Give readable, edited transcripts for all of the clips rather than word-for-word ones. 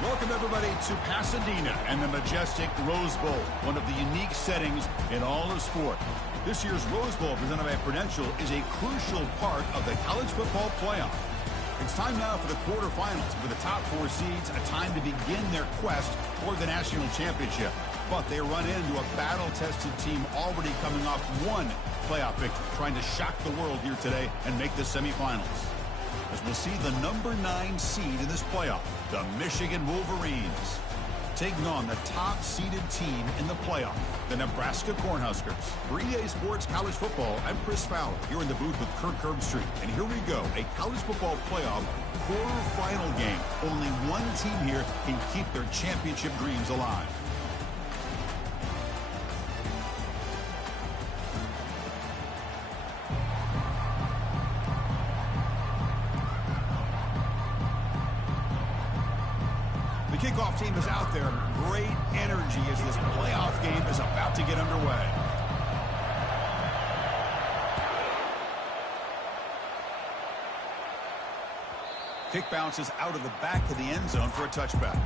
Welcome, everybody, to Pasadena and the majestic Rose Bowl, one of the unique settings in all of sport. This year's Rose Bowl, presented by Prudential, is a crucial part of the college football playoff. It's time now for the quarterfinals, for the top four seeds, a time to begin their quest for the national championship. But they run into a battle-tested team already coming off one playoff victory, trying to shock the world here today and make the semifinals. As we'll see the number 9 seed in this playoff, the Michigan Wolverines, taking on the top-seeded team in the playoff, the Nebraska Cornhuskers. For EA Sports College Football, I'm Chris Fowler, here in the booth with Kirk Herbstreit. And here we go, a college football playoff quarterfinal game. Only one team here can keep their championship dreams alive. The kickoff team is out there. Great energy as this playoff game is about to get underway. Kick bounces out of the back of the end zone for a touchback.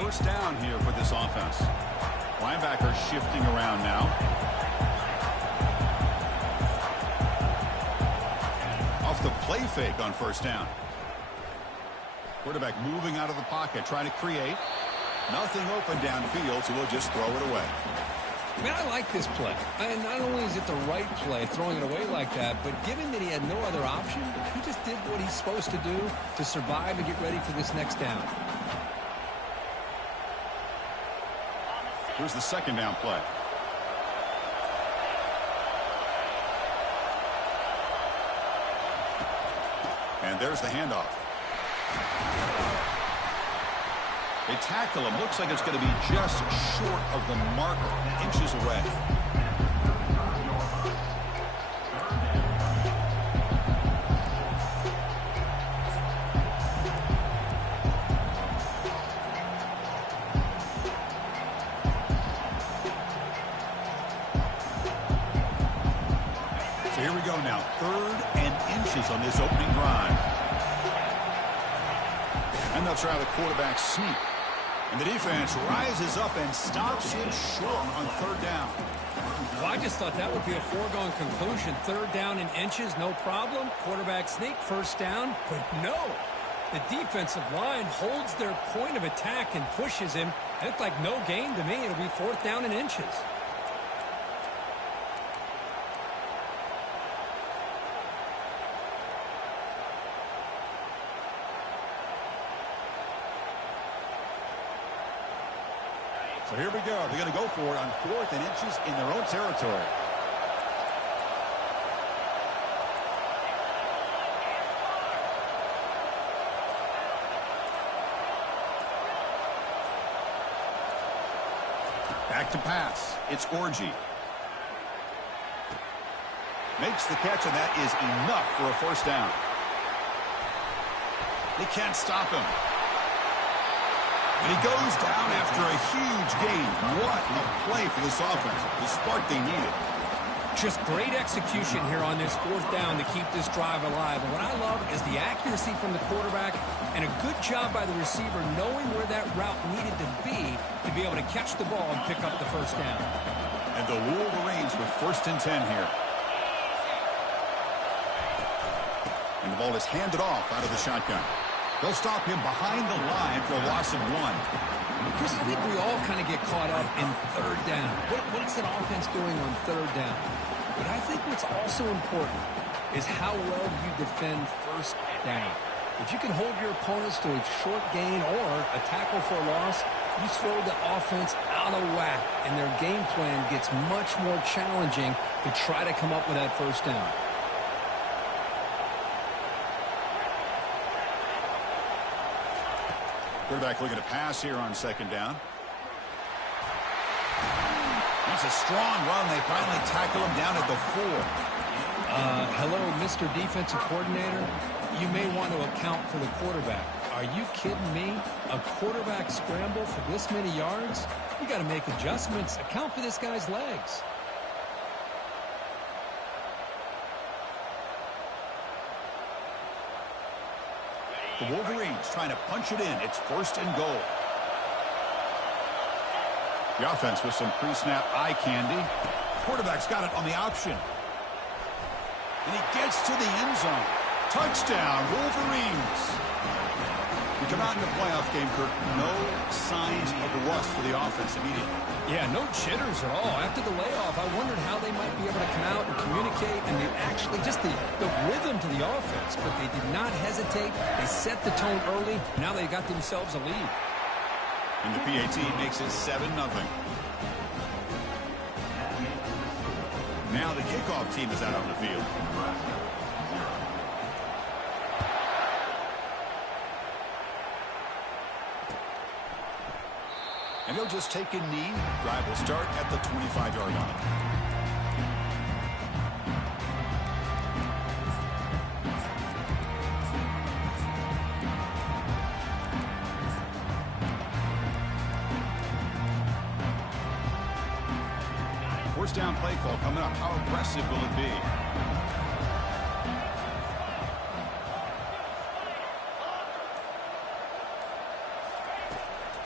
First down here for this offense. Linebacker shifting around now. Off the play fake on first down. Quarterback moving out of the pocket, trying to create. Nothing open downfield, so we'll just throw it away. Man, I like this play. And not only is it the right play, throwing it away like that, but given that he had no other option, he just did what he's supposed to do to survive and get ready for this next down. Here's the second down play. And there's the handoff. They tackle him. Looks like it's going to be just short of the marker, inches away. So here we go now. 3rd and inches on this opening drive. And they'll try the quarterback sneak. And the defense rises up and stops him short on 3rd down. Well, I just thought that would be a foregone conclusion. 3rd down in inches, no problem. Quarterback sneak, 1st down. But no. The defensive line holds their point of attack and pushes him. It looked like no gain to me. It'll be 4th down in inches. So here we go. They're going to go for it on 4th and inches in their own territory. Back to pass. It's Orji. Makes the catch, and that is enough for a 1st down. They can't stop him. And he goes down after a huge gain. What a play for this offense. The spark they needed. Just great execution here on this 4th down to keep this drive alive. And what I love is the accuracy from the quarterback and a good job by the receiver knowing where that route needed to be able to catch the ball and pick up the 1st down. And the Wolverines with 1st and 10 here. And the ball is handed off out of the shotgun. They'll stop him behind the line for a loss of 1. Chris, I think we all kind of get caught up in 3rd down. What's that offense doing on 3rd down? But I think what's also important is how well you defend 1st down. If you can hold your opponents to a short gain or a tackle for a loss, you throw the offense out of whack, and their game plan gets much more challenging to try to come up with that 1st down. Quarterback looking to pass here on 2nd down. That's a strong run. They finally tackle him down at the 4. Hello, Mr. Defensive Coordinator. You may want to account for the quarterback. Are you kidding me? A quarterback scramble for this many yards? You got to make adjustments. Account for this guy's legs. The Wolverines trying to punch it in. It's 1st and goal. The offense with some pre-snap eye candy. Quarterback's got it on the option. And he gets to the end zone. Touchdown, Wolverines. We come out in the playoff game, Kirk. No signs of rust for the offense immediately. Yeah, no jitters at all. After the layoff, I wondered how they might be able to come out and communicate and actually just the rhythm to the offense. But they did not hesitate. They set the tone early. Now they got themselves a lead. And the PAT makes it 7-0. Now the kickoff team is out on the field. And he'll just take a knee. Drive will start at the 25-yard line. First down play call coming up. How aggressive will it be?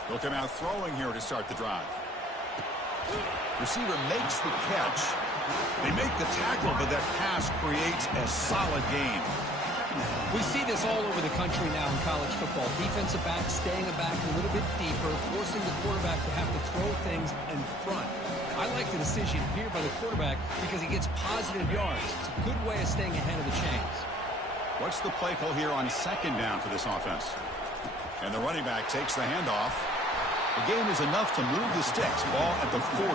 They'll come out throwing here to start the drive. Receiver makes the catch. They make the tackle, but that pass creates a solid gain. We see this all over the country now in college football. Defensive backs staying back a little bit deeper, forcing the quarterback to have to throw things in front. I like the decision here by the quarterback because he gets positive yards. It's a good way of staying ahead of the chains. What's the play call here on 2nd down for this offense? And the running back takes the handoff. The gain is enough to move the sticks. Ball at the 40.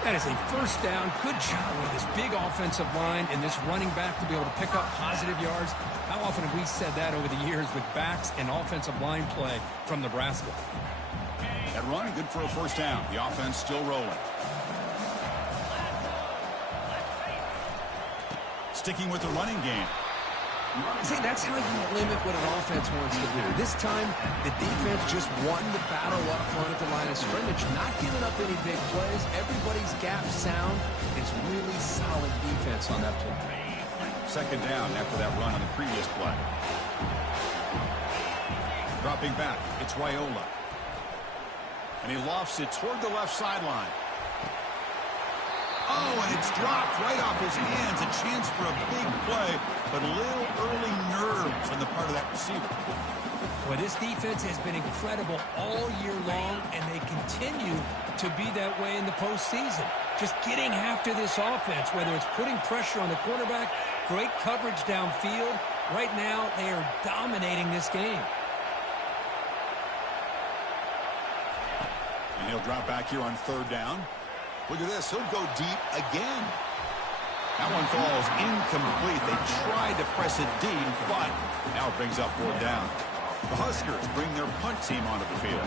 That is a 1st down. Good job with this big offensive line and this running back to be able to pick up positive yards. How often have we said that over the years with backs and offensive line play from Nebraska? That run, good for a 1st down. The offense still rolling. Sticking with the running game. See, that's how you limit what an offense wants to do. This time, the defense just won the battle up front at the line of scrimmage, not giving up any big plays. Everybody's gap sound. It's really solid defense on that play. 2nd down after that run on the previous play. Dropping back, it's Raiola. And he lofts it toward the left sideline. Oh, and it's dropped right off his hands. A chance for a big play, but a little early nerves on the part of that receiver. Well, this defense has been incredible all year long, and they continue to be that way in the postseason. Just getting after this offense, whether it's putting pressure on the quarterback, great coverage downfield. Right now, they are dominating this game. And he'll drop back here on 3rd down. Look at this. He'll go deep again. That one falls incomplete. They tried to press it deep, but now it brings up 4th down. The Huskers bring their punt team onto the field.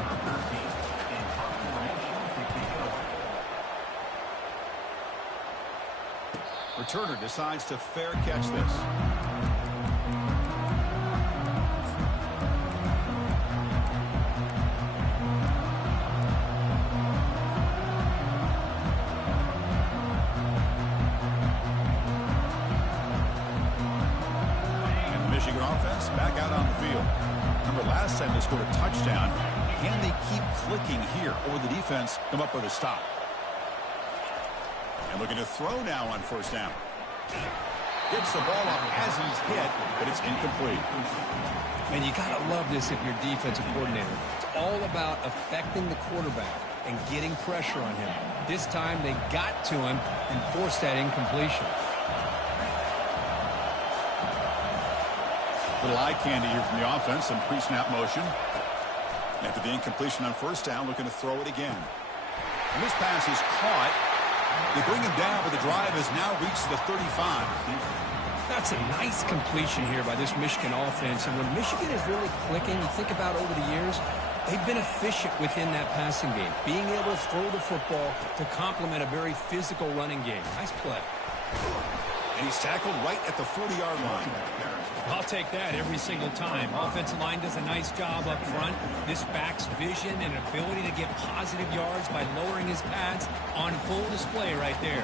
Returner decides to fair catch this. Back out on the field. Remember, last time they scored a touchdown. Can they keep clicking here, or the defense come up with a stop? And looking to throw now on 1st down. Gets the ball off as he's hit, but it's incomplete. And you got to love this if you're a defensive coordinator. It's all about affecting the quarterback and getting pressure on him. This time they got to him and forced that incompletion. Little eye candy here from the offense, some pre-snap motion. After the incompletion on 1st down, looking to throw it again. And this pass is caught. They bring him down, but the drive has now reached the 35. That's a nice completion here by this Michigan offense. And when Michigan is really clicking, you think about over the years, they've been efficient within that passing game, being able to throw the football to complement a very physical running game. Nice play. And he's tackled right at the 40-yard line. I'll take that every single time. Offensive line does a nice job up front. This back's vision and ability to get positive yards by lowering his pads on full display right there.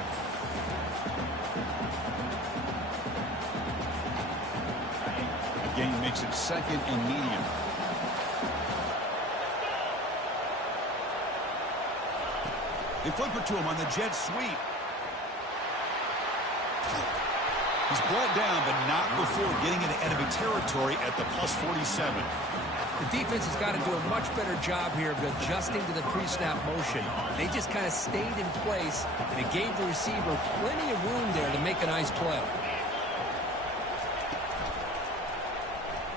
The game makes it 2nd and medium. They flip it to him on the jet sweep. He's brought down, but not before getting into enemy territory at the plus 47. The defense has got to do a much better job here of adjusting to the pre-snap motion. They just kind of stayed in place, and it gave the receiver plenty of room there to make a nice play.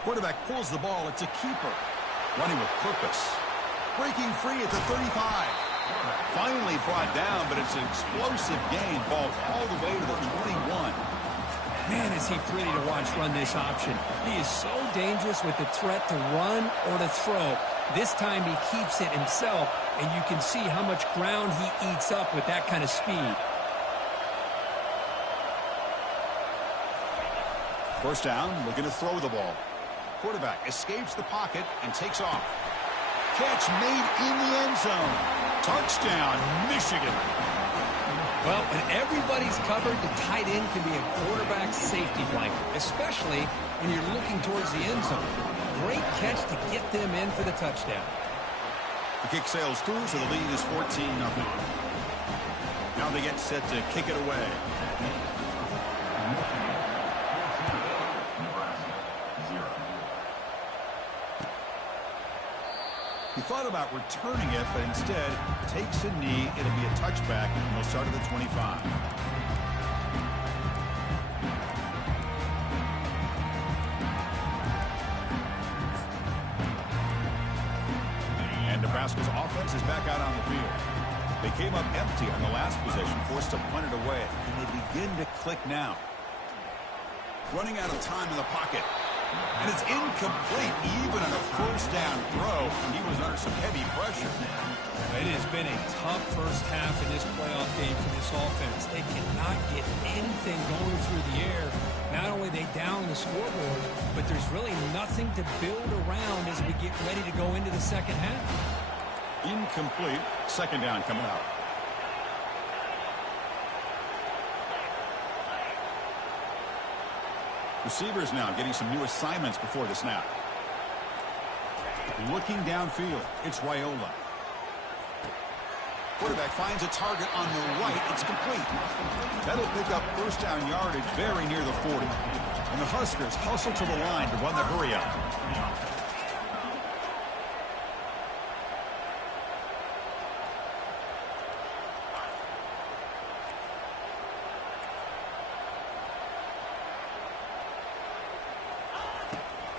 Quarterback pulls the ball. It's a keeper. Running with purpose. Breaking free at the 35. Finally brought down, but it's an explosive gain. Ball all the way to the 21. Man, is he pretty to watch run this option. He is so dangerous with the threat to run or to throw. This time he keeps it himself, and you can see how much ground he eats up with that kind of speed. First down, looking to throw the ball. Quarterback escapes the pocket and takes off. Catch made in the end zone. Touchdown, Michigan. Well, when everybody's covered, the tight end can be a quarterback's safety blanket, especially when you're looking towards the end zone. Great catch to get them in for the touchdown. The kick sails through, so the lead is 14-0. Now they get set to kick it away. He thought about returning it, but instead takes a knee. It'll be a touchback, and they'll start at the 25. And Nebraska's offense is back out on the field. They came up empty on the last possession, forced to punt it away, and they begin to click now. Running out of time in the pocket. And it's incomplete, even on a first down throw. He was under some heavy pressure. It has been a tough first half in this playoff game for this offense. They cannot get anything going through the air. Not only are they down the scoreboard, but there's really nothing to build around as we get ready to go into the second half. Incomplete. Second down coming up. Receivers now getting some new assignments before the snap. Looking downfield, it's Raiola. Quarterback finds a target on the right. It's complete. That'll pick up first down yardage very near the 40. And the Huskers hustle to the line to run the hurry-up.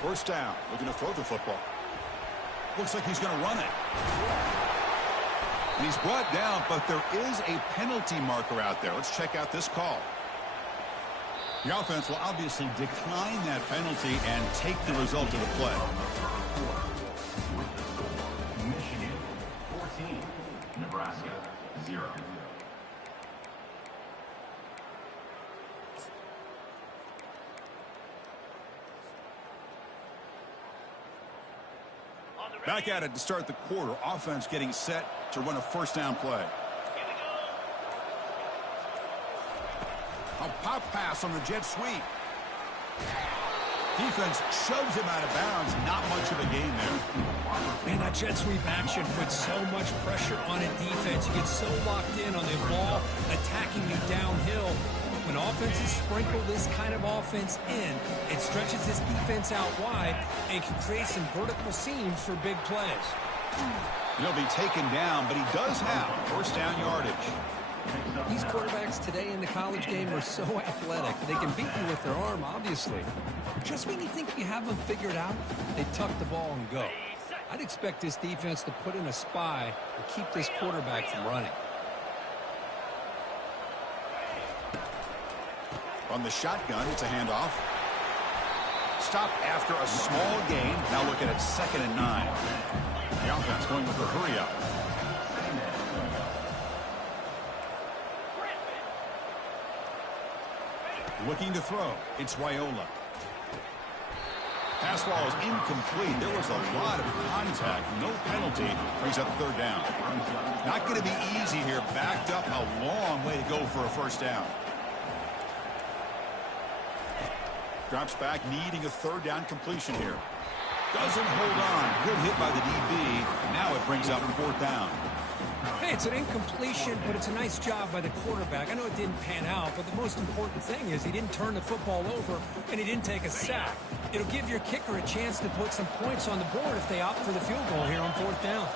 First down, looking to throw the football. Looks like he's going to run it. And he's brought down, but there is a penalty marker out there. Let's check out this call. The offense will obviously decline that penalty and take the result of the play. Michigan 14, Nebraska 0. Back at it to start the quarter. Offense getting set to run a first down play. A pop pass on the jet sweep. Defense shoves him out of bounds. Not much of a gain there. Man, that jet sweep action puts so much pressure on a defense. You get so locked in on the ball attacking you downhill. When offenses sprinkle this kind of offense in, it stretches this defense out wide and can create some vertical seams for big plays. He'll be taken down, but he does have first down yardage. These quarterbacks today in the college game are so athletic. They can beat you with their arm, obviously. Just when you think you have them figured out, they tuck the ball and go. I'd expect this defense to put in a spy to keep this quarterback from running. On the shotgun, it's a handoff. Stopped after a small gain. Now looking at 2nd and 9. The offense going with the hurry-up. Looking to throw. It's Raiola. Pass ball is incomplete. There was a lot of contact. No penalty. Brings up third down. Not going to be easy here. Backed up a long way to go for a first down. Drops back, needing a third down completion here. Doesn't hold on. Good hit by the DB. Now it brings up fourth down. Hey, it's an incompletion, but it's a nice job by the quarterback. I know it didn't pan out, but the most important thing is he didn't turn the football over and he didn't take a sack. It'll give your kicker a chance to put some points on the board if they opt for the field goal here on fourth down.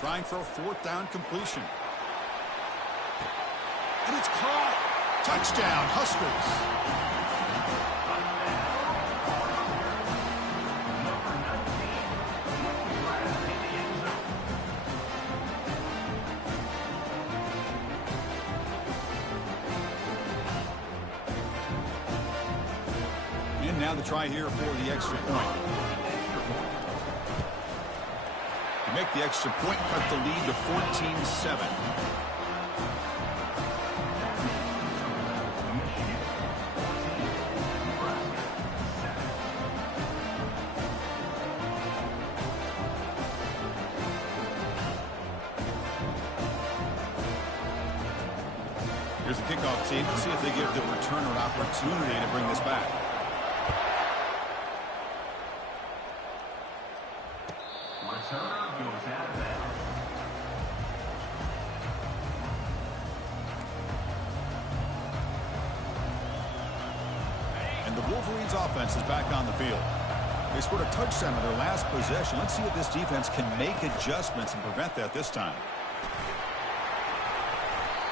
Trying for a fourth down completion. And it's caught. Touchdown, Huskers. Now the try here for the extra point. To make the extra point, cut the lead to 14-7. Here's the kickoff team. Let's see if they give the returner an opportunity to bring this back. And the Wolverines offense is back on the field. They scored a touchdown in their last possession. Let's see if this defense can make adjustments and prevent that this time.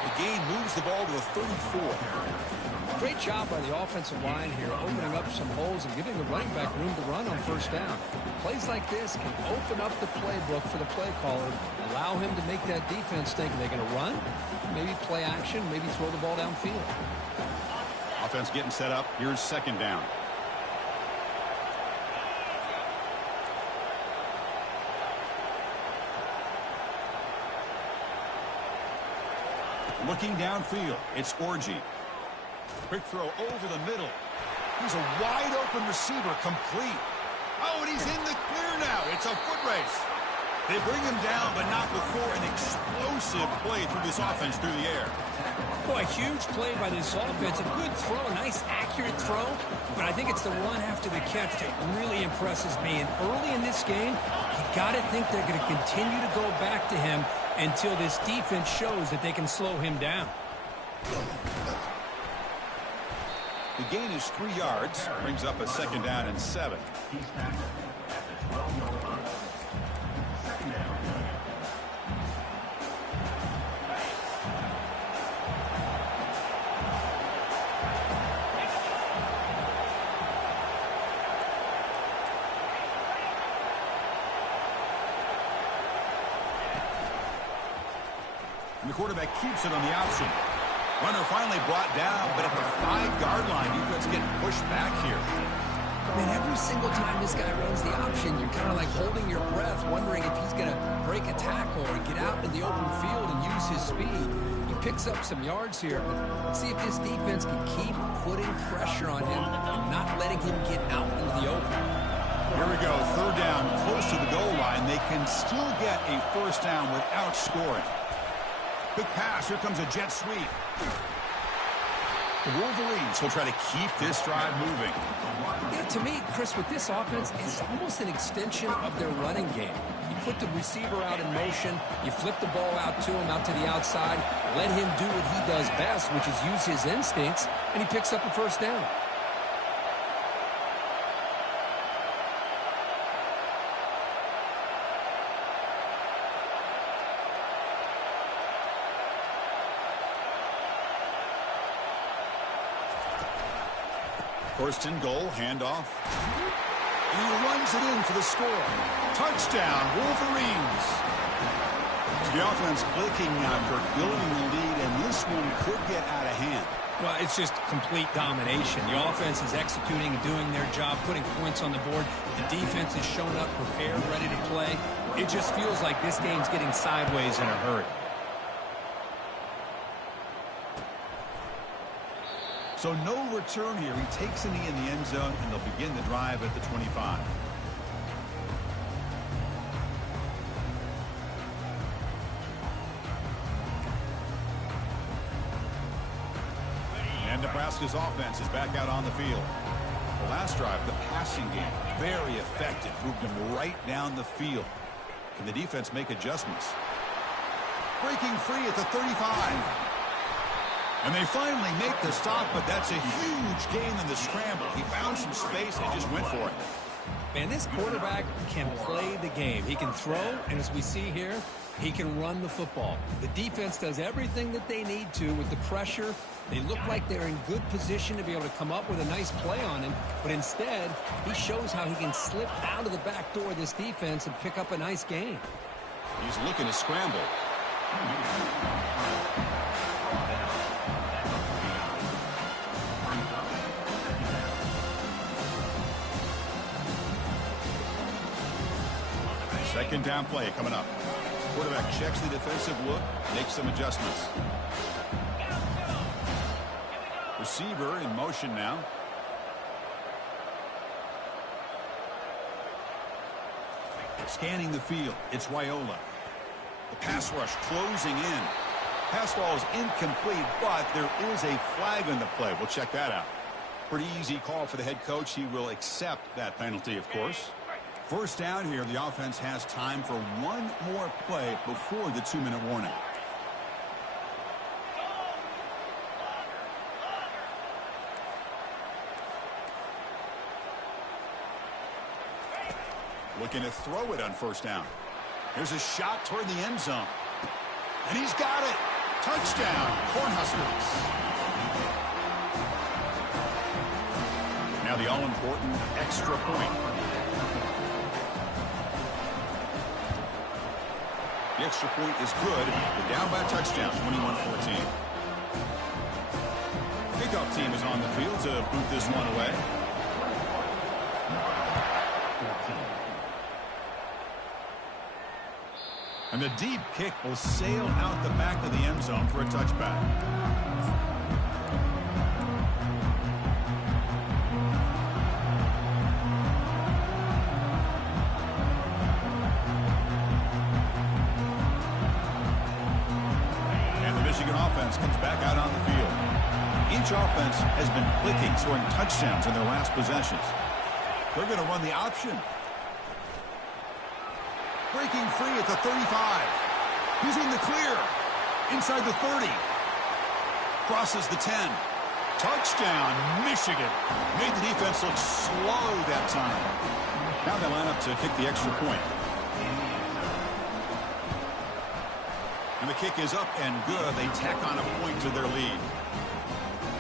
The game moves the ball to the 34. Great job by the offensive line here, opening up some holes and giving the running back room to run on first down. Plays like this can open up the playbook for the play caller, allow him to make that defense think they're going to run, maybe play action, maybe throw the ball downfield. Offense getting set up. Here's second down. Looking downfield, it's Orji. Quick throw over the middle. He's a wide open receiver, complete. Oh, and he's in the clear now. It's a foot race. They bring him down, but not before an explosive play through this offense through the air. Boy, huge play by this offense. A good throw, a nice accurate throw. But I think it's the run after the catch that really impresses me. And early in this game, you got to think they're going to continue to go back to him until this defense shows that they can slow him down. The gain is 3 yards. Brings up a second down and 7. He's tackled at the 12-yard line. Second down. And the quarterback keeps it on the option. Runner finally brought down, but at the 5-yard line, defense getting pushed back here. Man, every single time this guy runs the option, you're kind of like holding your breath, wondering if he's going to break a tackle or get out in the open field and use his speed. He picks up some yards here, but let's see if this defense can keep putting pressure on him and not letting him get out into the open. Here we go, third down, close to the goal line. They can still get a first down without scoring. Quick pass, here comes a jet sweep. The Wolverines will try to keep this drive moving. Yeah, to me, Chris, with this offense, it's almost an extension of their running game. You put the receiver out in motion, you flip the ball out to him, out to the outside, let him do what he does best, which is use his instincts, and he picks up a first down. First and goal, handoff. And he runs it in for the score. Touchdown, Wolverines. The offense clicking after building the lead, and this one could get out of hand. Well, it's just complete domination. The offense is executing and doing their job, putting points on the board. The defense is showing up, prepared, ready to play. It just feels like this game's getting sideways in a hurry. So no return here. He takes a knee in the end zone, and they'll begin the drive at the 25. And Nebraska's offense is back out on the field. The last drive, the passing game, very effective. Moved him right down the field. Can the defense make adjustments? Breaking free at the 35. And they finally make the stop, but that's a huge gain in the scramble. He found some space and just went for it. Man, this quarterback can play the game. He can throw, and as we see here, he can run the football. The defense does everything that they need to with the pressure. They look like they're in good position to be able to come up with a nice play on him, but instead, he shows how he can slip out of the back door of this defense and pick up a nice gain. He's looking to scramble. Second down play coming up. Quarterback checks the defensive look, makes some adjustments. Receiver in motion now. Scanning the field, it's Wyola. The pass rush closing in. Pass ball is incomplete, but there is a flag on the play. We'll check that out. Pretty easy call for the head coach. He will accept that penalty, of course. First down here, the offense has time for one more play before the 2-minute warning. Looking to throw it on first down. Here's a shot toward the end zone. And he's got it. Touchdown, Cornhuskers. Now the all-important extra point. The extra point is good. They're down by a touchdown, 21-14. Kickoff team is on the field to boot this one away. And the deep kick will sail out the back of the end zone for a touchback. And the Michigan offense comes back out on the field. Each offense has been clicking, scoring touchdowns in their last possessions. They're going to run the option. Breaking free at the 35. He's in the clear. Inside the 30. Crosses the 10. Touchdown, Michigan. Made the defense look slow that time. Now they line up to kick the extra point. And the kick is up and good. They tack on a point to their lead.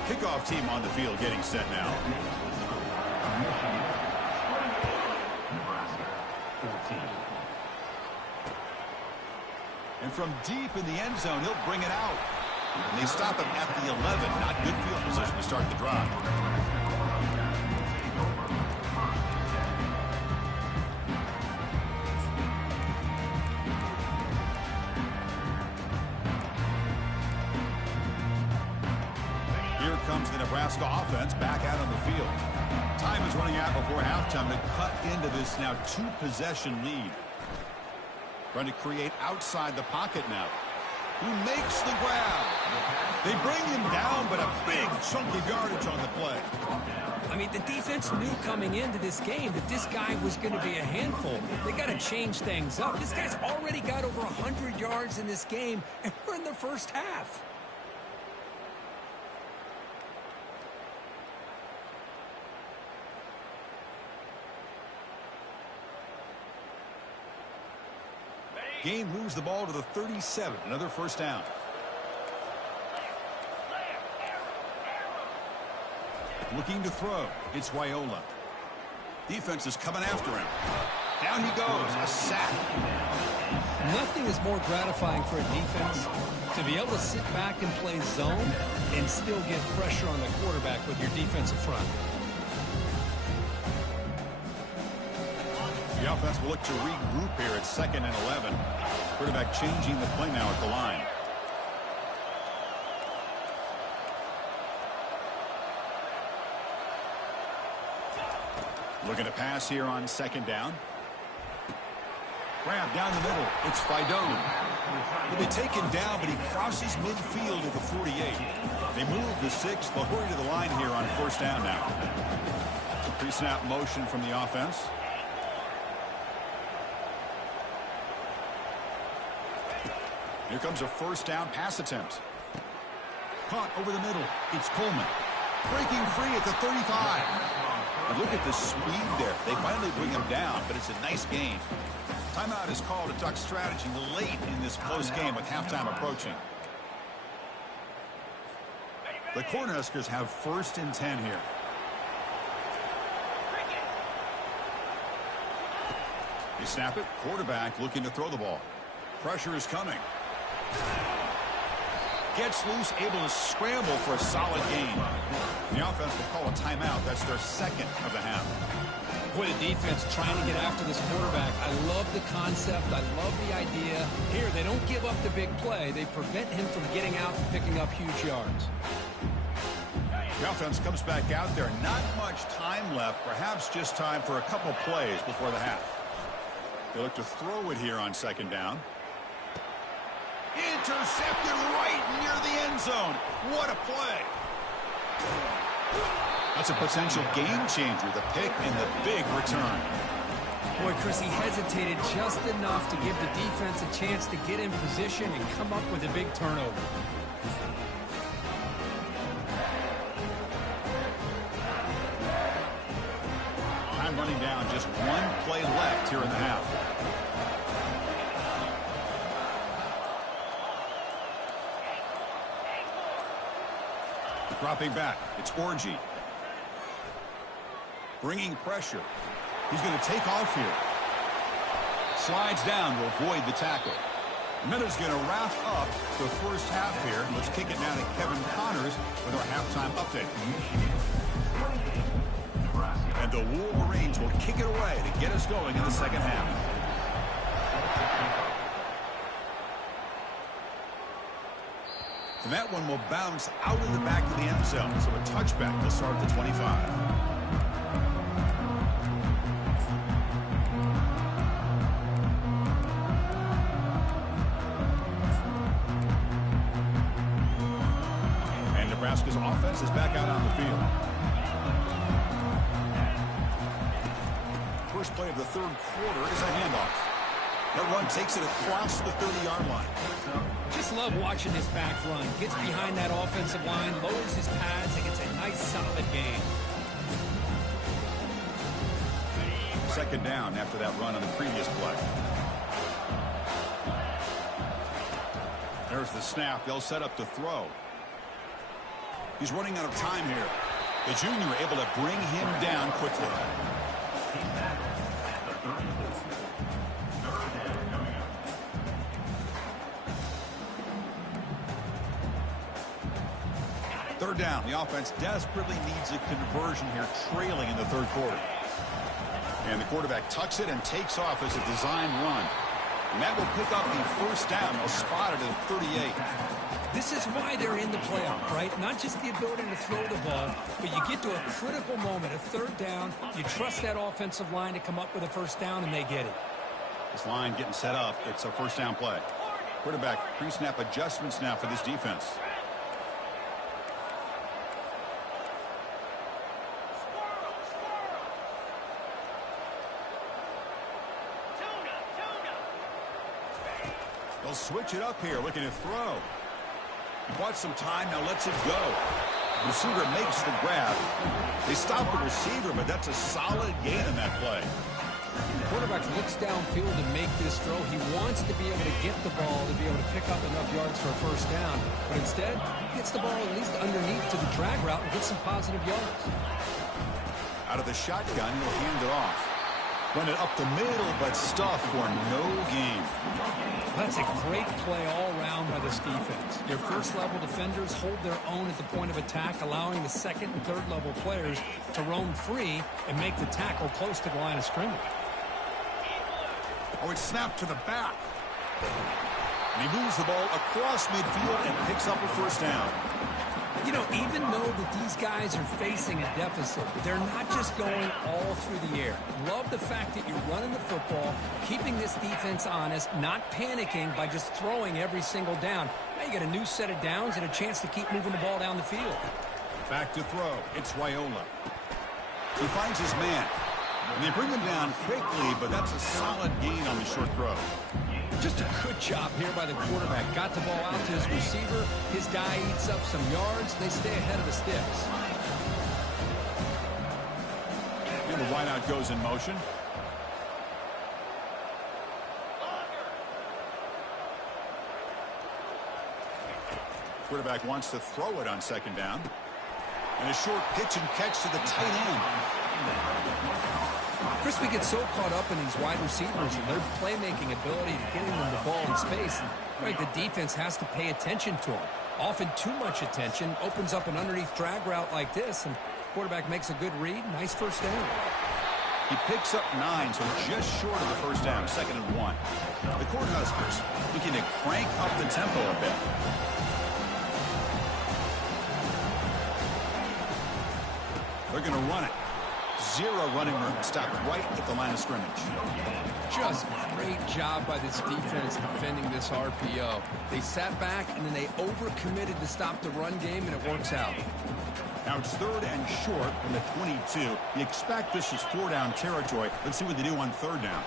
Kickoff team on the field getting set now. And from deep in the end zone, he'll bring it out. And they stop him at the 11. Not good field position to start the drive. Here comes the Nebraska offense back out on the field. Time is running out before halftime to cut into this now 2-possession lead. Trying to create outside the pocket now. Who makes the grab? They bring him down, but a big chunk of yardage on the play. I mean, the defense knew coming into this game that this guy was going to be a handful. They got to change things up. This guy's already got over 100 yards in this game, and we're in the first half. Gain moves the ball to the 37. Another first down. Looking to throw. It's Wyola. Defense is coming after him. Down he goes. A sack. Nothing is more gratifying for a defense to be able to sit back and play zone and still get pressure on the quarterback with your defensive front. The offense will look to regroup here at 2nd and 11. Quarterback changing the play now at the line. Looking to pass here on second down. Grab down the middle. It's Fidone. He'll be taken down, but he crosses midfield at the 48. They move the 6. They'll hurry to the line here on first down now. Pre-snap motion from the offense. Here comes a first down pass attempt. Caught over the middle. It's Coleman. Breaking free at the 35. And look at the speed there. They finally bring him down, but it's a nice gain. Timeout is called to talk strategy late in this close game with halftime approaching. The Cornhuskers have first and 10 here. They snap it. Quarterback looking to throw the ball. Pressure is coming. Gets loose, able to scramble for a solid gain. The offense will call a timeout. That's their second of the half. Boy, the defense trying to get after this quarterback. I love the concept. I love the idea. Here, they don't give up the big play. They prevent him from getting out and picking up huge yards. The offense comes back out there. Not much time left. Perhaps just time for a couple plays before the half. They look to throw it here on second down. Intercepted right near the end zone. What a play. That's a potential game changer, the pick and the big return. Boy, Chris, he hesitated just enough to give the defense a chance to get in position and come up with a big turnover. Time running down, just one play left here in the half. Dropping back, it's Orji. Bringing pressure. He's going to take off here. Slides down to avoid the tackle. Miller's going to wrap up the first half here. Let's kick it now to Kevin Connors with our halftime update. And the Wolverines will kick it away to get us going in the second half. And that one will bounce out of the back of the end zone. So a touchback to start the 25. And Nebraska's offense is back out on the field. First play of the third quarter is a handoff. That run takes it across the 30-yard line. Just love watching this back run. Gets behind that offensive line, lowers his pads, and gets a nice, solid gain. Second down after that run on the previous play. There's the snap. They'll set up to throw. He's running out of time here. The junior able to bring him down quickly. Third down. The offense desperately needs a conversion here, trailing in the third quarter. And the quarterback tucks it and takes off as a design run. And that will pick up the first down. They'll spot it at 38. This is why they're in the playoff, right? Not just the ability to throw the ball, but you get to a critical moment, a third down. You trust that offensive line to come up with a first down, and they get it. This line getting set up. It's a first down play. Quarterback pre-snap adjustments now for this defense. They'll switch it up here, looking to throw. Bought some time, now lets it go. Receiver makes the grab. They stop the receiver, but that's a solid gain in that play. Quarterback looks downfield to make this throw. He wants to be able to get the ball to be able to pick up enough yards for a first down. But instead, he gets the ball at least underneath to the drag route and gets some positive yards. Out of the shotgun, he'll hand it off. Run it up the middle, but stuffed for no gain. That's a great play all around by this defense. Your first-level defenders hold their own at the point of attack, allowing the second and third-level players to roam free and make the tackle close to the line of scrimmage. Oh, it's snapped to the back. And he moves the ball across midfield and picks up a first down. You know, even though that these guys are facing a deficit, they're not just going all through the air. Love the fact that you're running the football, keeping this defense honest, not panicking by just throwing every single down. Now you get a new set of downs and a chance to keep moving the ball down the field. Back to throw. It's Raiola. He finds his man. And they bring him down quickly, but that's a solid gain on the short throw. Just a good job here by the quarterback. Got the ball out to his receiver. His guy eats up some yards. They stay ahead of the sticks. And the wideout goes in motion. Quarterback wants to throw it on second down. And a short pitch and catch to the tight end. Crispy gets so caught up in these wide receivers and their playmaking ability to getting them the ball in space. Right, the defense has to pay attention to them. Often too much attention opens up an underneath drag route like this, and quarterback makes a good read. Nice first down. He picks up 9, so just short of the first down, 2nd and 1. The Cornhuskers looking to crank up the tempo a bit. They're going to run it. 0 running room. Stopped right at the line of scrimmage. Just great job by this defense defending this RPO. They sat back and then they overcommitted to stop the run game, and it works out. Now it's 3rd and short from the 22. You expect this is 4-down territory. Let's see what they do on 3rd down.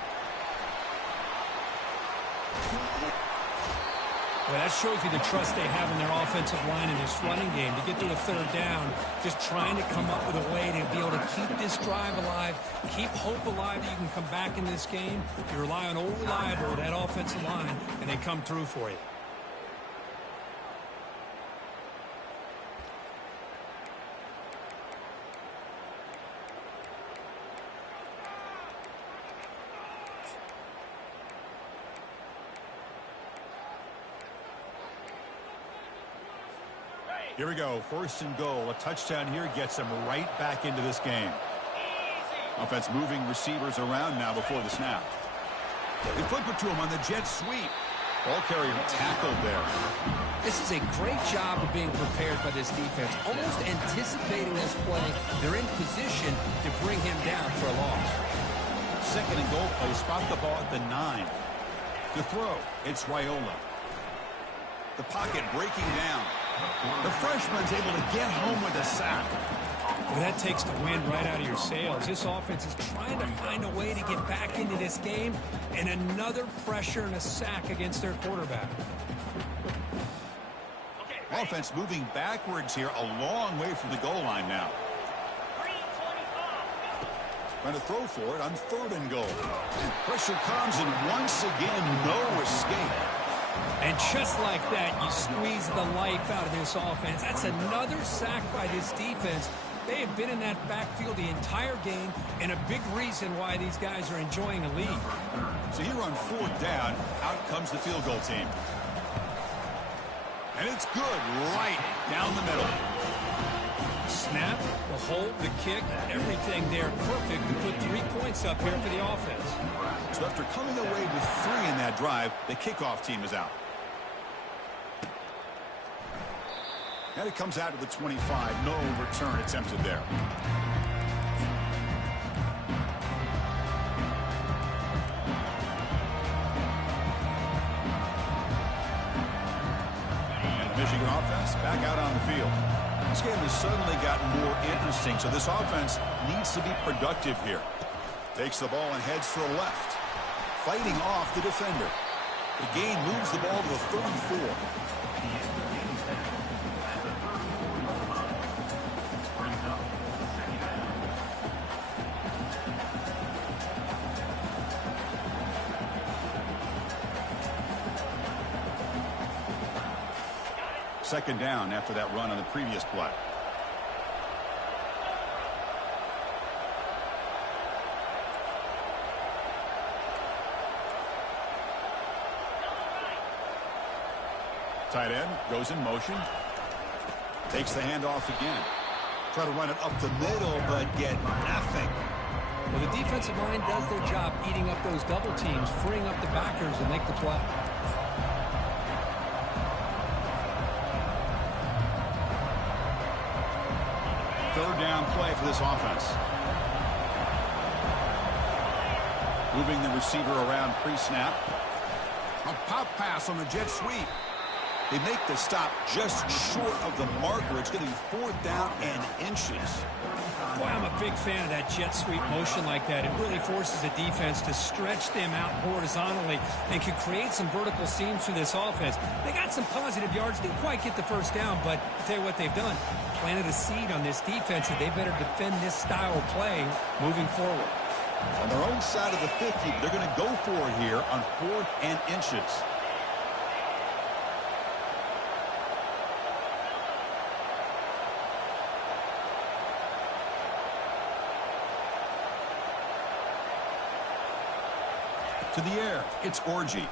Well, that shows you the trust they have in their offensive line in this running game. To get to a 3rd down, just trying to come up with a way to be able to keep this drive alive, keep hope alive that you can come back in this game. You rely on old reliable, that offensive line, and they come through for you. Here we go. 1st and goal. A touchdown here gets them right back into this game. Offense moving receivers around now before the snap. They flip it to him on the jet sweep. Ball carrier tackled there. This is a great job of being prepared by this defense. Almost anticipating this play. They're in position to bring him down for a loss. 2nd and goal play. Spot the ball at the 9. To throw. It's Raiola. The pocket breaking down. The freshman's able to get home with a sack. Well, that takes the wind right out of your sails. This offense is trying to find a way to get back into this game, and another pressure and a sack against their quarterback. Offense moving backwards here, a long way from the goal line now. Trying to throw for it on 3rd and goal. Pressure comes, and once again, no escape. And just like that, you squeeze the life out of this offense. That's another sack by this defense. They have been in that backfield the entire game, and a big reason why these guys are enjoying a lead. So here on 4th down, out comes the field goal team. And it's good right down the middle. Snap, the hold, the kick, everything there perfect to put 3 points up here for the offense. So after coming away with 3 in that drive, the kickoff team is out. And it comes out to the 25. No return attempted there. And the Michigan offense back out on the field. This game has suddenly gotten more interesting, so this offense needs to be productive here. Takes the ball and heads to the left. Fighting off the defender. The gain moves the ball to the 34. Second down after that run on the previous play. Tight end goes in motion. Takes the handoff again. Try to run it up the middle, but get nothing. Well, the defensive line does their job eating up those double teams, freeing up the backers and make the play. Third down play for this offense. Moving the receiver around pre-snap. A pop pass on the jet sweep. They make the stop just short of the marker. It's going to be 4th down and inches. Boy, I'm a big fan of that jet sweep motion like that. It really forces the defense to stretch them out horizontally and can create some vertical seams for this offense. They got some positive yards. Didn't quite get the first down, but I'll tell you what they've done. Planted a seed on this defense that they better defend this style of play moving forward. On their own side of the 50, they're going to go for it here on 4th and inches. To the air, it's Orgy.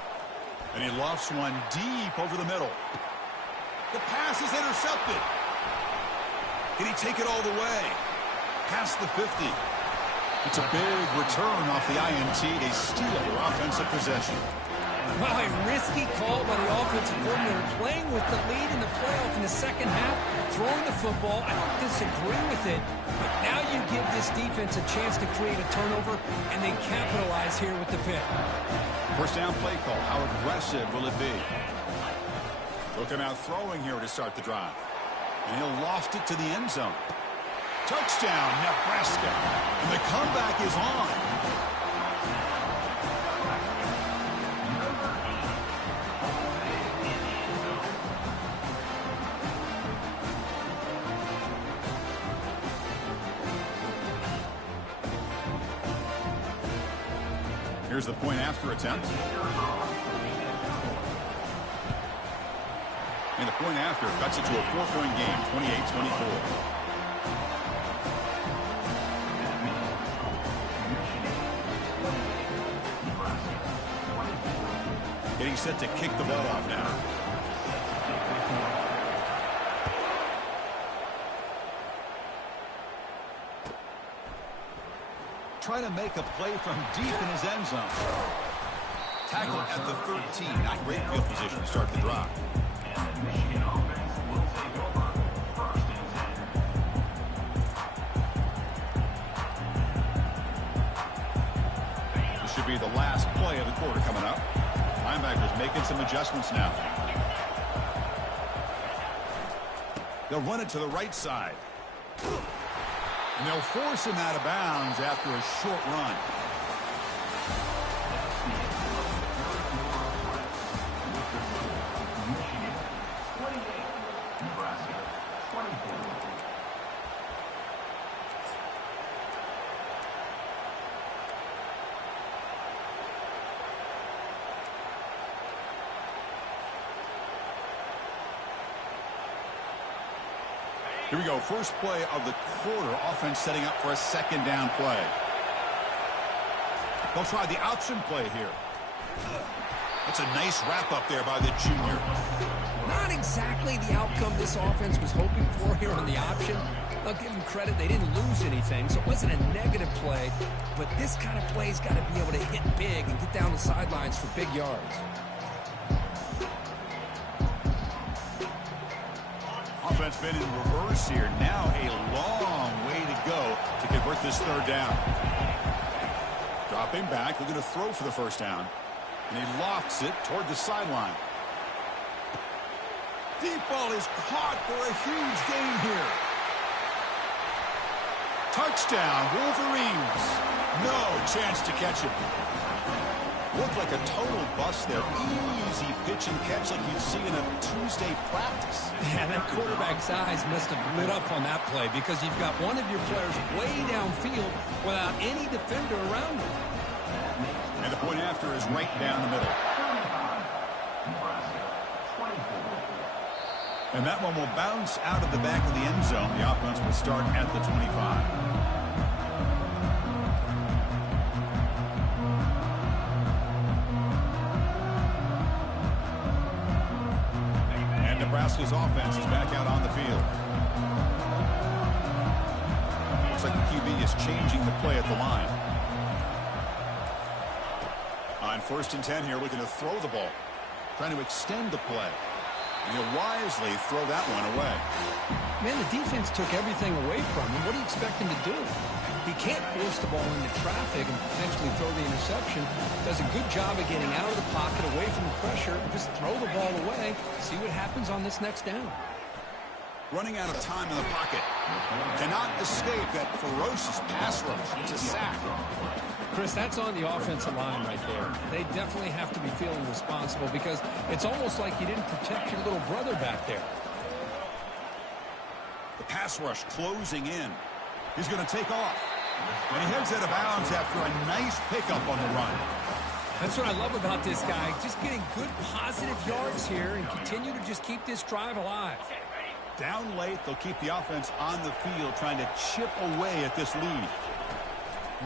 And he lofts one deep over the middle. The pass is intercepted. Can he take it all the way? Past the 50. It's a big return off the INT. They steal their offensive possession. Wow, a risky call by the offensive coordinator, playing with the lead in the playoff in the second half, throwing the football. I don't disagree with it, but now you give this defense a chance to create a turnover, and they capitalize here with the pick. First down play call. How aggressive will it be? Looking out throwing here to start the drive. And he'll loft it to the end zone. Touchdown, Nebraska. And the comeback is on. Here's the point after attempt. And the point after cuts it to a 4-point game, 28-24. Getting set to kick the ball off now. Trying to make a play from deep in his end zone. Tackle at the 13. Not great field position to start the drive. Michigan offense will take over 1st and 10. This should be the last play of the quarter coming up. Linebackers making some adjustments now. They'll run it to the right side. And they'll force him out of bounds after a short run. Michigan 28, Nebraska 24. Here we go. First play of the quarter. Offense setting up for a second down play. They'll try the option play here. That's a nice wrap up there by the junior. Not exactly the outcome this offense was hoping for here on the option. I'll give them credit. They didn't lose anything, so it wasn't a negative play. But this kind of play's got to be able to hit big and get down the sidelines for big yards. Offense been in reverse here. Now a long way to go to convert this third down. Dropping back, looking to throw for the first down. And he lofts it toward the sideline. Deep ball is caught for a huge gain here. Touchdown, Wolverines. No chance to catch him. Looked like a total bust there. Easy pitch and catch like you'd see in a Tuesday practice. Yeah, that quarterback's eyes must have lit up on that play because you've got one of your players way downfield without any defender around him. And the point after is right down the middle. Nebraska 24. And that one will bounce out of the back of the end zone. The offense will start at the 25. Nebraska's offense is back out on the field. Looks like the QB is changing the play at the line. On 1st and 10 here, looking to throw the ball. Trying to extend the play. And he'll wisely throw that one away. Man, the defense took everything away from him. What do you expect him to do? He can't force the ball into traffic and potentially throw the interception. Does a good job of getting out of the pocket, away from the pressure, and just throw the ball away. See what happens on this next down. Running out of time in the pocket. Cannot escape that ferocious pass rush. It's a sack. Chris, that's on the offensive line right there. They definitely have to be feeling responsible because it's almost like you didn't protect your little brother back there. The pass rush closing in. He's going to take off. And he heads out of bounds after a nice pickup on the run. That's what I love about this guy. Just getting good positive yards here and continue to just keep this drive alive. Down late, they'll keep the offense on the field trying to chip away at this lead.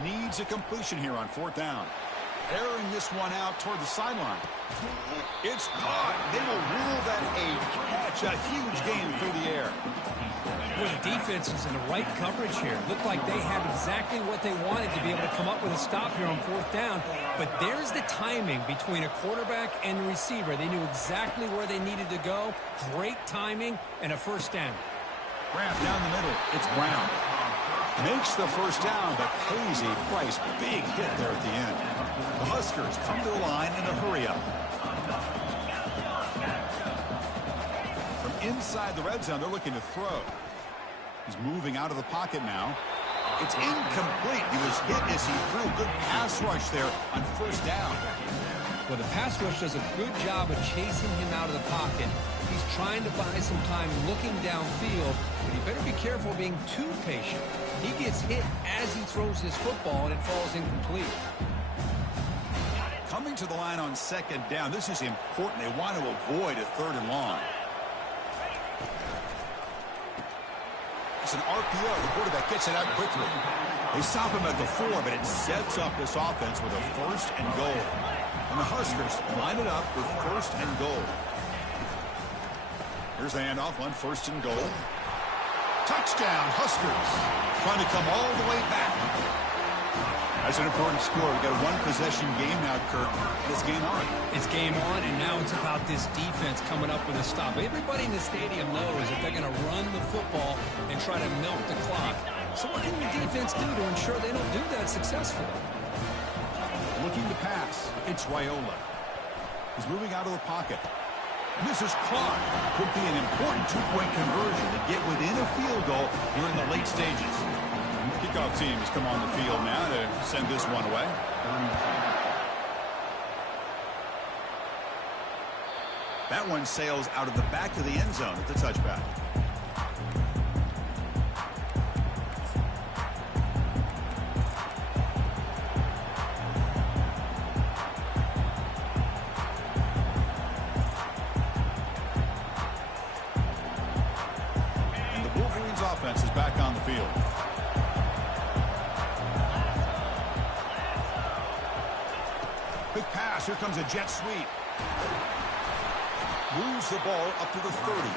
Needs a completion here on 4th down. Airing this one out toward the sideline. It's caught. They will rule that a catch. A huge gain through the air. Well, the defense is in the right coverage here. Looked like they had exactly what they wanted to be able to come up with a stop here on 4th down. But there's the timing between a quarterback and the receiver. They knew exactly where they needed to go. Great timing and a 1st down. Grant down the middle. It's Brown. Makes the 1st down, but pays a price. Big hit there at the end. The Huskers come to the line in a hurry-up. From inside the red zone, they're looking to throw. He's moving out of the pocket now. It's incomplete. He was hit as he threw. Good pass rush there on 1st down. Well, the pass rush does a good job of chasing him out of the pocket. He's trying to buy some time looking downfield, but he better be careful being too patient. He gets hit as he throws his football, and it falls incomplete. Coming to the line on 2nd down. This is important. They want to avoid a 3rd and long. It's an RPO. The quarterback gets it out quickly. They stop him at the 4, but it sets up this offense with a 1st and goal. And the Huskers line it up with 1st and goal. Here's the handoff on 1st and goal. Touchdown, Huskers. Trying to come all the way back. That's an important score. We've got a 1-possession game now, Kirk. It's game on. It's game on, and now it's about this defense coming up with a stop. Everybody in the stadium knows that they're going to run the football and try to milk the clock. So what can the defense do to ensure they don't do that successfully? Looking to pass. It's Raiola. He's moving out of the pocket. And this is caught. Could be an important 2-point conversion to get within a field goal here in the late stages. Kickoff team has come on the field now to send this one away. That one sails out of the back of the end zone at the touchback. And the Wolverines offense is back on the field. Quick pass. Here comes a jet sweep. Moves the ball up to the 30.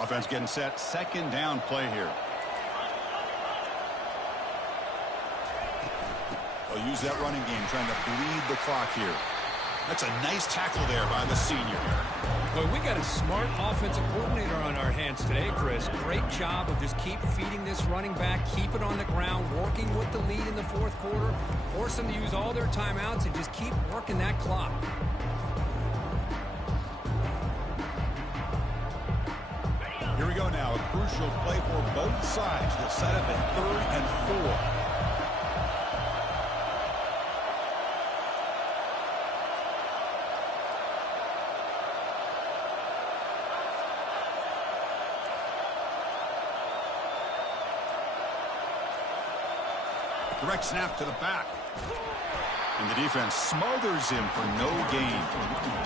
Offense getting set. 2nd down play here. They'll use that running game, trying to bleed the clock here. That's a nice tackle there by the senior. Boy, we got a smart offensive coordinator on our hands today, Chris. Great job of just keep feeding this running back, keep it on the ground, working with the lead in the 4th quarter, force them to use all their timeouts, and just keep working that clock. Here we go now. A crucial play for both sides to set up at 3rd and 4. Direct snap to the back. And the defense smothers him for no gain.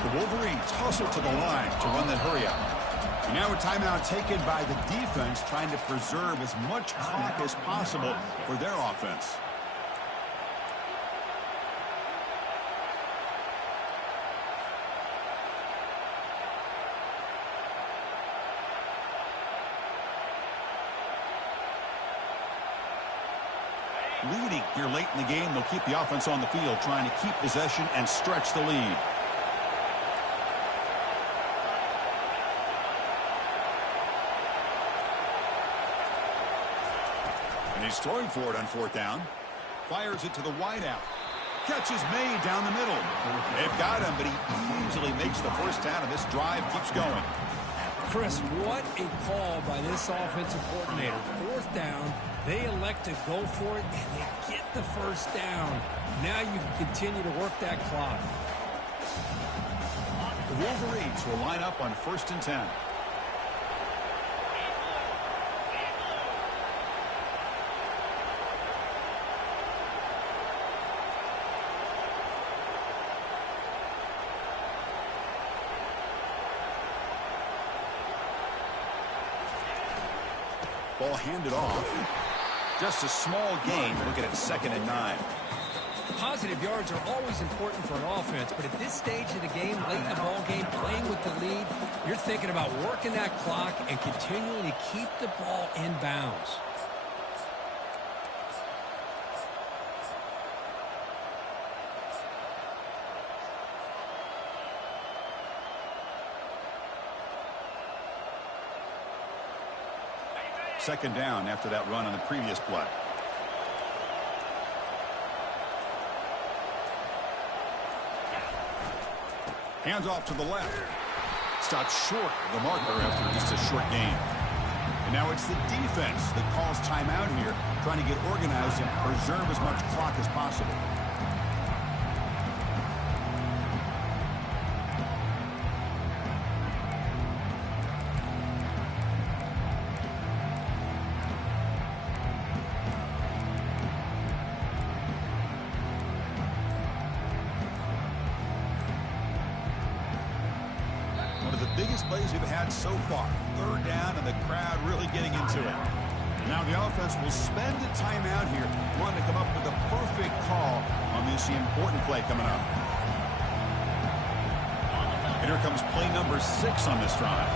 The Wolverines hustle to the line to run that hurry up. And now a timeout taken by the defense, trying to preserve as much clock as possible for their offense. leading here late in the game. They'll keep the offense on the field, trying to keep possession and stretch the lead. And he's throwing for it on 4th down. Fires it to the wideout. Catch is made down the middle. They've got him, but he easily makes the first down, and this drive keeps going. Chris, what a call by this offensive coordinator. 4th down, they elect to go for it, and they get the first down. Now you can continue to work that clock. The Wolverines will line up on 1st and 10. Ball handed off. Just a small gain. Looking at 2nd and 9. Positive yards are always important for an offense, but at this stage of the game, late in the ball game, playing with the lead, you're thinking about working that clock and continuing to keep the ball in bounds. Second down after that run on the previous play. Hands off to the left. Stopped short of the marker after just a short gain. And now it's the defense that calls timeout here, trying to get organized and preserve as much clock as possible. Biggest plays we've had so far. 3rd down and the crowd really getting into it. Now the offense will spend a timeout here, wanting to come up with a perfect call on this important play coming up. And here comes play number 6 on this drive.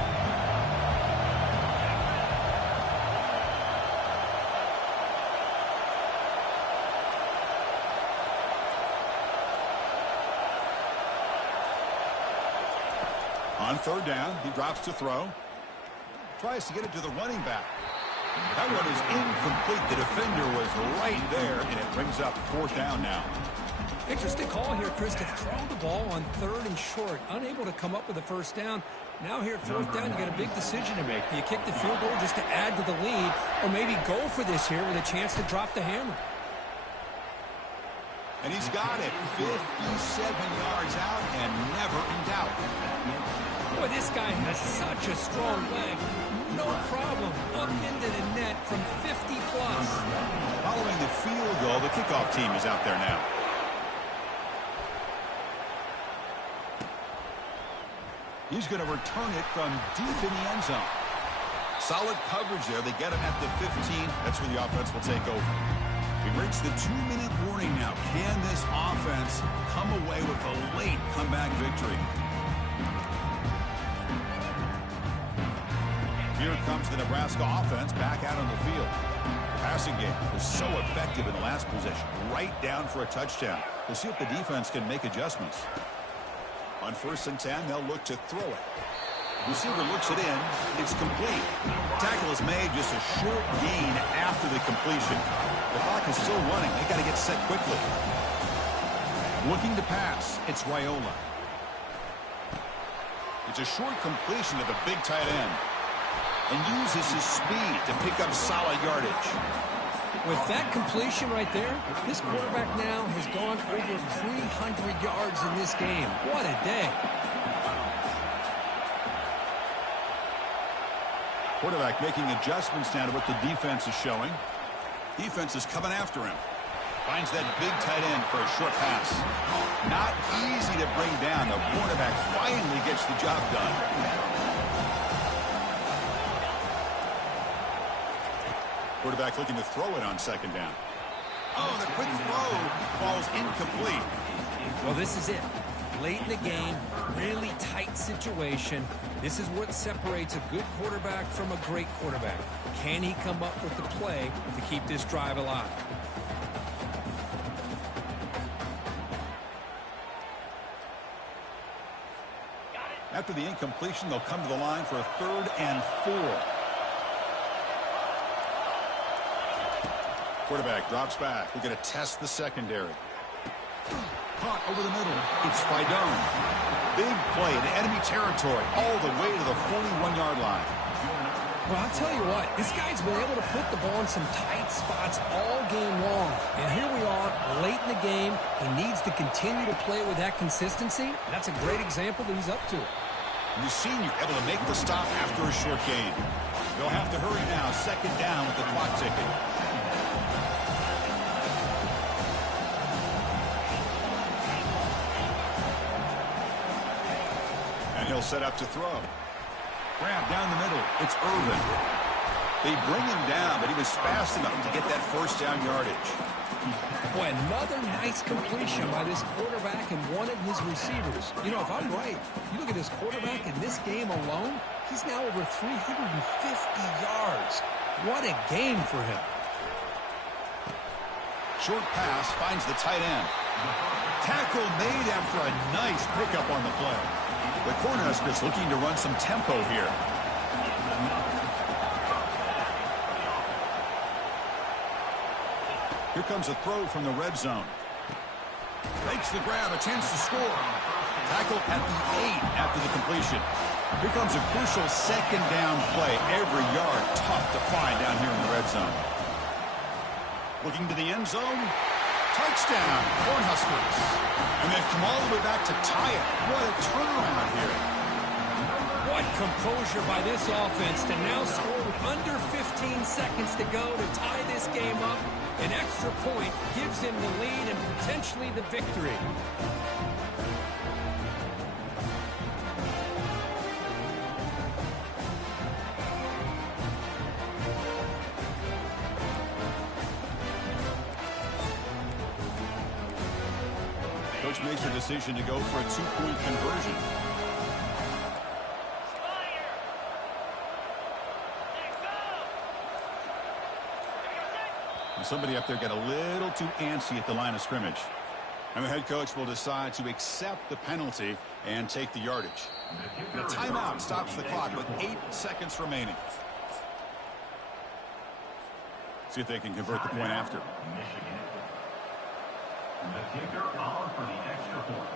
On 3rd down, he drops to throw. Tries to get it to the running back. That one is incomplete. The defender was right there, and it brings up 4th down now. Interesting call here, Chris, to throw the ball on 3rd and short. Unable to come up with a first down. Now here at 4th down, you got a big decision to make. Do you kick the field goal just to add to the lead, or maybe go for this here with a chance to drop the hammer? And he's got it. 57 yards out and never in doubt. Boy, this guy has such a strong leg. No problem. Up into the net from 50 plus. Following the field goal, the kickoff team is out there now. He's going to return it from deep in the end zone. Solid coverage there. They get him at the 15. That's where the offense will take over. We reach the 2-minute warning now. Can this offense come away with a late comeback victory? Here comes the Nebraska offense back out on the field. The passing game was so effective in the last possession. Right down for a touchdown. We'll see if the defense can make adjustments. On 1st and 10, they'll look to throw it. Receiver looks it in. It's complete. Tackle is made, just a short gain after the completion. The clock is still running. They got to get set quickly. Looking to pass. It's Raiola. It's a short completion to the big tight end. And uses his speed to pick up solid yardage. With that completion right there, this quarterback now has gone over 300 yards in this game. What a day. Quarterback making adjustments now to what the defense is showing. Defense is coming after him. Finds that big tight end for a short pass. Not easy to bring down. The quarterback finally gets the job done. Quarterback looking to throw it on 2nd down. Oh, the quick throw falls incomplete. Well, this is it. Late in the game, really tight situation. This is what separates a good quarterback from a great quarterback. Can he come up with the play to keep this drive alive? After the incompletion, they'll come to the line for a 3rd and 4. Quarterback drops back. We're going to test the secondary. Caught over the middle. It's Fidone. Big play into enemy territory all the way to the 41-yard line. Well, I'll tell you what, this guy's been able to put the ball in some tight spots all game long. And here we are, late in the game. He needs to continue to play with that consistency. That's a great example that he's up to it. The senior able to make the stop after a short gain. They'll have to hurry now, 2nd down with the clock ticking. And he'll set up to throw. Grab down the middle. It's Irvin. They bring him down, but he was fast enough to get that 1st down yardage. Boy, another nice completion by this quarterback and one of his receivers. You know, if I'm right, you look at this quarterback in this game alone, he's now over 350 yards. What a game for him. Short pass finds the tight end. Tackle made after a nice pickup on the play. The Cornhuskers looking to run some tempo here. Here comes a throw from the red zone. Makes the grab, a chance to score. Tackle at the 8 after the completion. Here comes a crucial 2nd down play. Every yard tough to find down here in the red zone. Looking to the end zone. Touchdown, Cornhuskers. And they've come all the way back to tie it. What a turnaround here. What composure by this offense to now score with under 15 seconds to go to tie this game up. An extra point gives him the lead and potentially the victory. Coach makes the decision to go for a 2-point conversion. Somebody up there got a little too antsy at the line of scrimmage. And the head coach will decide to accept the penalty and take the yardage. And a timeout stops the clock with 8 seconds remaining. See if they can convert the point after. Michigan. The kicker on for the extra point.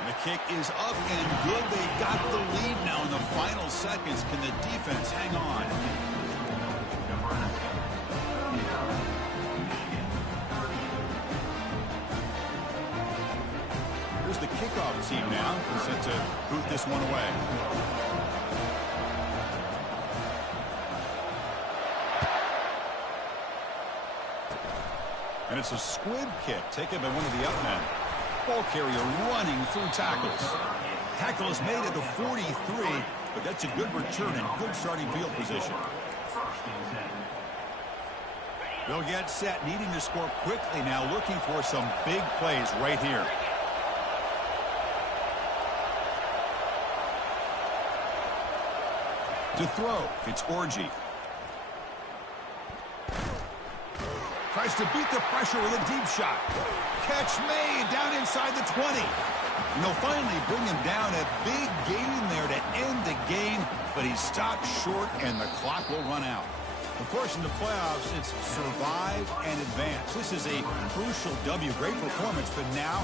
And the kick is up and good. They got the lead now in the final seconds. Can the defense hang on? Here's the kickoff team now. They're set to boot this one away. And it's a squib kick taken by one of the up men. Ball carrier running through tackles. Tackle is made at the 43, but that's a good return and good starting field position. They'll get set, needing to score quickly now, looking for some big plays right here. To throw, it's Orji. Tries to beat the pressure with a deep shot. Catch made down inside the 20. And they'll finally bring him down. A big gain there to end the game, but he stopped short and the clock will run out. Of course, in the playoffs, it's survive and advance. This is a crucial W. Great performance, but now